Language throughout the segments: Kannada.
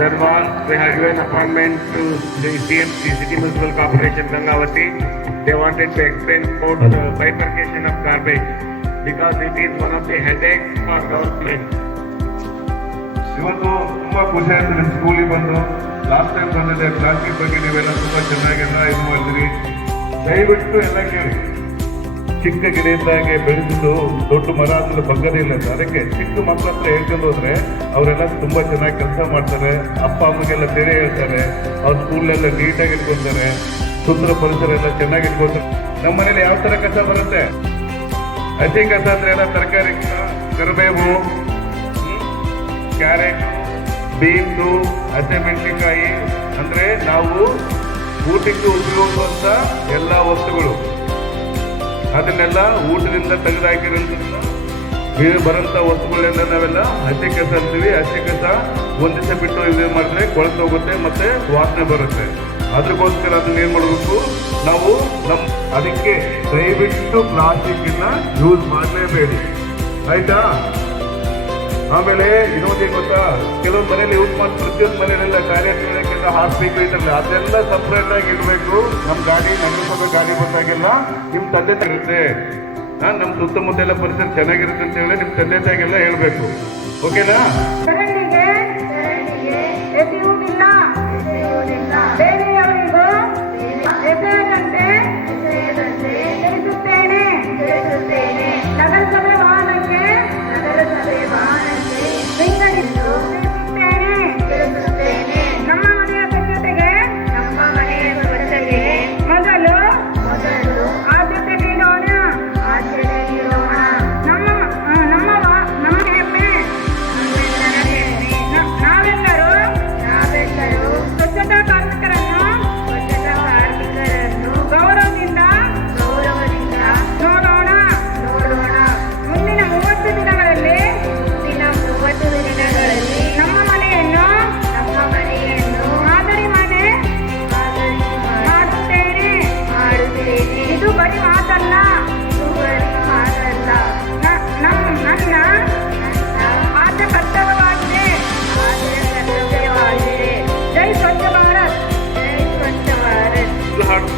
Then once they have given appointment to the CMC, City Municipal Corporation, Gangavati. They wanted to explain about bifurcation of garbage because it is one of the headaches for government. ಇವತ್ತು ತುಂಬಾ ಖುಷಿ ಆಯ್ತು ನಿಮ್ಮ ಸ್ಕೂಲಿಗೆ ಬಂದು. ಲಾಸ್ಟ್ ಟೈಮ್ ಬಂದಿದೆ, ಪ್ಲಾಸ್ಟಿಕ್ ಬಗ್ಗೆ ನೀವೆಲ್ಲ ತುಂಬಾ ಚೆನ್ನಾಗೆಲ್ಲ ಇದು ಮಾಡಿದ್ರಿ. ದಯವಿಟ್ಟು ಎಲ್ಲ ಕೇಳಿ, ಚಿಕ್ಕ ಗಿಡದಿಂದಾಗೆ ಬೆಳೆದಿದ್ದು ದೊಡ್ಡ ಮರ ಅಂದ್ರೆ ಬಗ್ಗದಿಲ್ಲ. ಅದಕ್ಕೆ ಚಿಕ್ಕ ಮಕ್ಕಳ ಹತ್ರ ಹೇಳ್ಕೊಂಡು ಹೋದ್ರೆ ಅವರೆಲ್ಲ ತುಂಬಾ ಚೆನ್ನಾಗಿ ಕೆಲಸ ಮಾಡ್ತಾರೆ. ಅಪ್ಪ ಅಮ್ಮಗೆ ಬೇರೆ ಹೇಳ್ತಾರೆ, ಅವ್ರ ಸ್ಕೂಲೆಲ್ಲ ನೀಟಾಗಿ ಇಟ್ಕೊತಾರೆ, ಸುಂದರ ಪರಿಸರ ಎಲ್ಲ ಚೆನ್ನಾಗಿ ಇಟ್ಕೊತಾರೆ. ನಮ್ಮ ಮನೇಲಿ ಯಾವ ತರ ಕಸ ಬರುತ್ತೆ? ಹಸಿ ಕಸ ಅಂದ್ರೆ ಎಲ್ಲ ತರಕಾರಿ, ಕರಿಬೇವು, ಕ್ಯಾರೆಟ್, ಬೀನ್ಸು, ಹಸಿಮೆಣಸಿನಕಾಯಿ, ಅಂದ್ರೆ ನಾವು ಊಟಕ್ಕೆ ಉಪಯೋಗಿಸುವಂತ ಎಲ್ಲ ವಸ್ತುಗಳು, ಅದನ್ನೆಲ್ಲ ಊಟದಿಂದ ತೆಗೆದುಹಾಕಿರೋದ್ರಿಂದ ಬರೋಂಥ ವಸ್ತುಗಳೆಲ್ಲ ನಾವೆಲ್ಲ ಹಸಿ ಕಸ ಅಂತೀವಿ. ಹಸಿ ಕಸ ಒಂದ್ ದಿವಸ ಬಿಟ್ಟು ಇದು ಮಾಡಿದ್ರೆ ಕೊಳೆತು ಹೋಗುತ್ತೆ ಮತ್ತೆ ವಾಸನೆ ಬರುತ್ತೆ. ಅದಕ್ಕೋಸ್ಕರ ಅದನ್ನ ಏನ್ ಮಾಡಬೇಕು ನಾವು ಅದಕ್ಕೆ ದಯವಿಟ್ಟು ಪ್ಲಾಸ್ಟಿಕ್ ಯೂಸ್ ಮಾಡಲೇಬೇಡಿ, ಆಯ್ತಾ? ಆಮೇಲೆ ಇನ್ನೊಂದೇನು ಗೊತ್ತಾ, ಕೆಲವೊಂದು ಮನೇಲಿ ಯೂಸ್ ಮಾಡಿ ಪ್ರತಿಯೊಂದು ಮನೆಯಲ್ಲೆಲ್ಲ ಟಾಯ್ಲೆಟ್ ಇಡೋಕ್ಕೆಲ್ಲ ಹಾಸ್ಪಿಕ್ ಇಟ್ಟಲ್ಲ, ಅದೆಲ್ಲ ಸಪ್ರೇಟ್ ಆಗಿ ಇಡಬೇಕು. ನಮ್ಮ ಗಾಡಿ ನಗರಸಭೆ ಗಾಡಿ ಬಂದಾಗೆಲ್ಲ ನಿಮ್ಮ ತಂದೆ ತಾಗಿರುತ್ತೆ, ನಮ್ಮ ಸುತ್ತಮುತ್ತ ಎಲ್ಲ ಪರಿಸರ ಚೆನ್ನಾಗಿರುತ್ತೆ ಅಂತ ಹೇಳಿ ನಿಮ್ಮ ತಂದೆ ತಾಯಿಗೆಲ್ಲ ಹೇಳ್ಬೇಕು. ಓಕೆನಾ?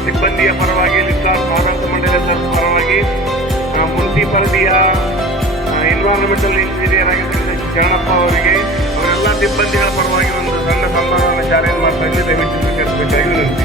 ಸಿಬ್ಬಂದಿಯ ಪರವಾಗಿ, ಲಿಸ್ಲಾರ್ ಆಡಳಿತ ಮಂಡಳಿಯ ಪರವಾಗಿ, ಮುನ್ಸಿಪಾಲಿಟಿಯ ಎನ್ವೈರನ್ಮೆಂಟಲ್ ಇಂಜಿನಿಯರ್ ಆಗಿದ್ದ ಶರಣಪ್ಪ ಅವರಿಗೆ, ಅವರೆಲ್ಲ ಸಿಬ್ಬಂದಿಗಳ ಪರವಾಗಿ ಒಂದು ಸಣ್ಣ ಸನ್ಮಾನವನ್ನು ಶಾಲೆಯಲ್ಲಿ ಮಾಡ್ತಾ ಇದ್ದೆ. ದಯವಿಟ್ಟು